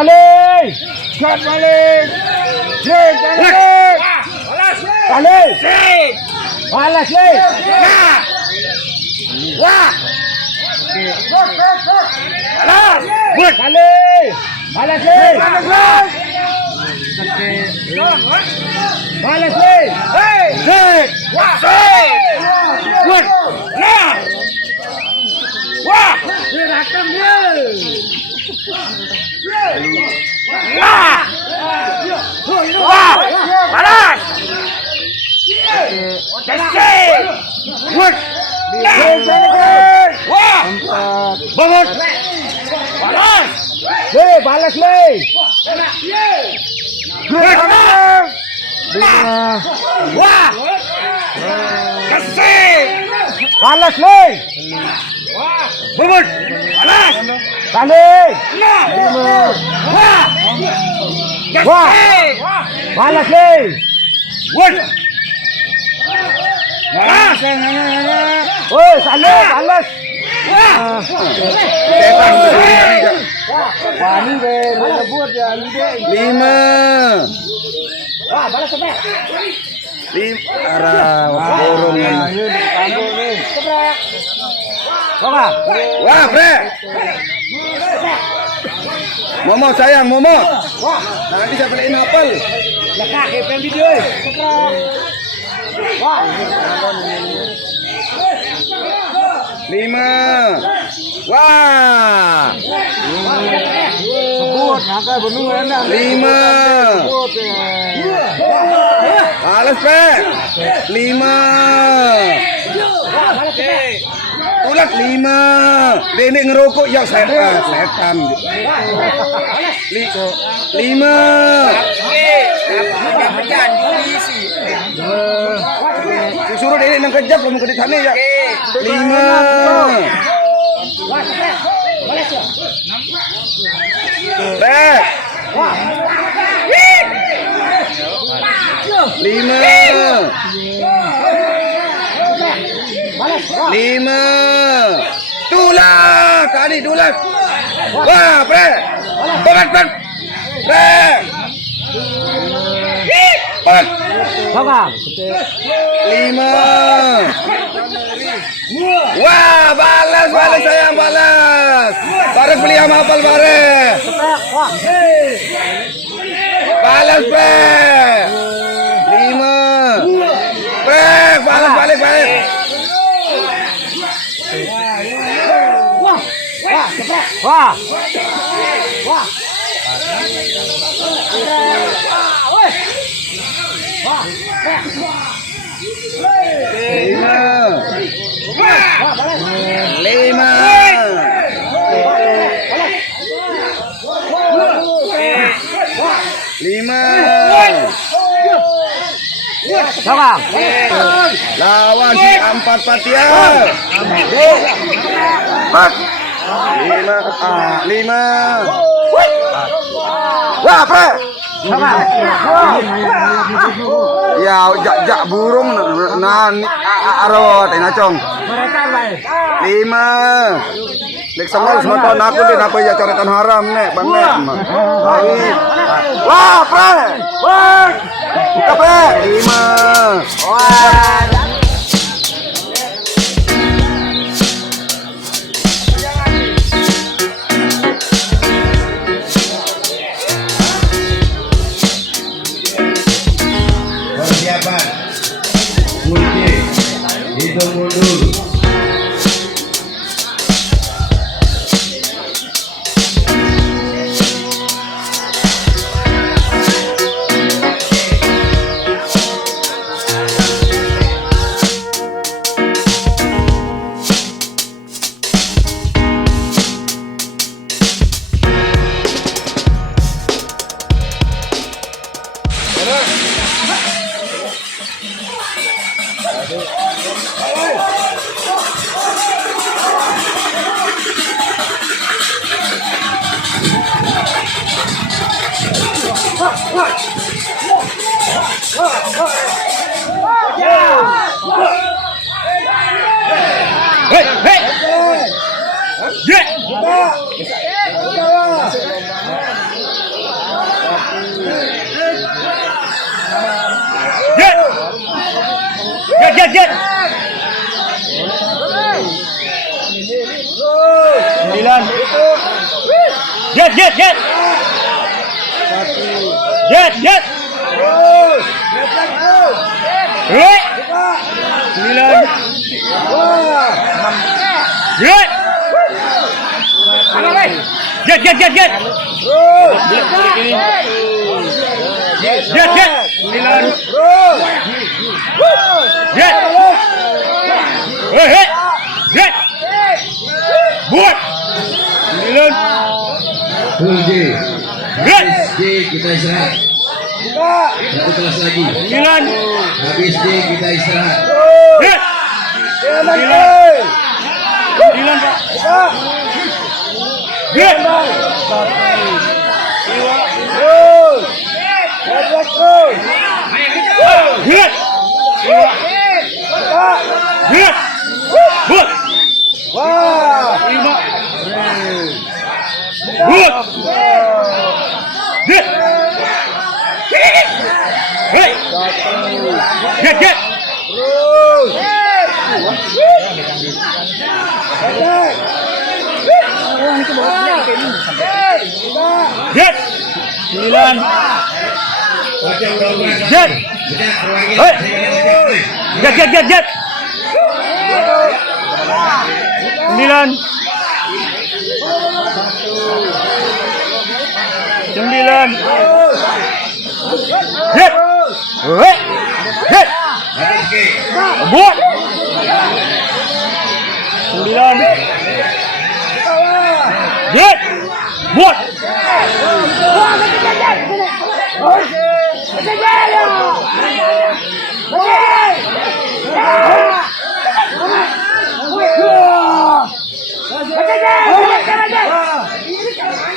balik. Gat balik. Jek balik. Balik. Balas leh. Wah. Balas. Balik. Balas leh. Balas leh. Hey. Jek. Wah. Good. Nah. Wah. Gerakan dia. Wah. Wah. Balas. Kasih. Good. Wah. Bangun. Balas. Balas leh. Wah. Kasih. Balas leh. Bangun. Balas. Balik. Wah. Wah. Balas leh. Good. Woi, balas. Wani buat ya 5. Wah, balas sampai. 5 arah burung ini. Wah, bre. Momo sayang, Momo. Nanti saya beliin apel. Lekak, pengen video. Wah. 5. Wah. Sebut, angka benar enak. 5. Balas, Pe. 5. Ulat 5. Nenek ngerokok yang setan. 5. Suruh nenek nang kejap belum ke sana ya. 5. 5. Tulah tadi tulah. Wah, bre. Berat. Bre. Berat. 5. Wah, balas sayang, balas. Bareng beli sama apel bareng. Balas, bre. 5. Bre, balas balik. Wah. 5. Lawan si 4 Patia. 5. Wah, Pre. Ya, jak burung arot inacong. 5. Lek sambal semua tahun aku deh apa ya coretan haram nek banget. Wah, Pre. Wah. Pre. 5. Wah. Persiapan kunci hitung mundur. jet. 9. Jet. Jet. 9. Jet. Jet. Jet. 9. Jet. Jet. Buat. 9. Full J. Jet. J kita istirahat. Satu kelas lagi. 9. Habis J kita istirahat. Jet. 9 Pak. Jet. Jet. Jet. Buat. Lima. Buat. Jet. Hei. Jet. Jet. 9. Jet. Hei. Jet. 9. 9. Jet. Hei. Jet. Buat. 9. Jet. Buat. 9.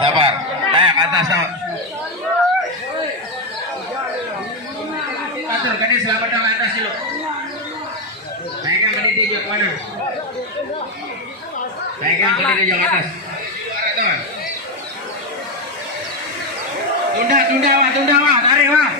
Sabar. Naik atas tau. Atur, kan selamat datang atas dulu. Naikkan berdiri di mana? Naikkan berdiri di atas. Tunda wah, tarik wah.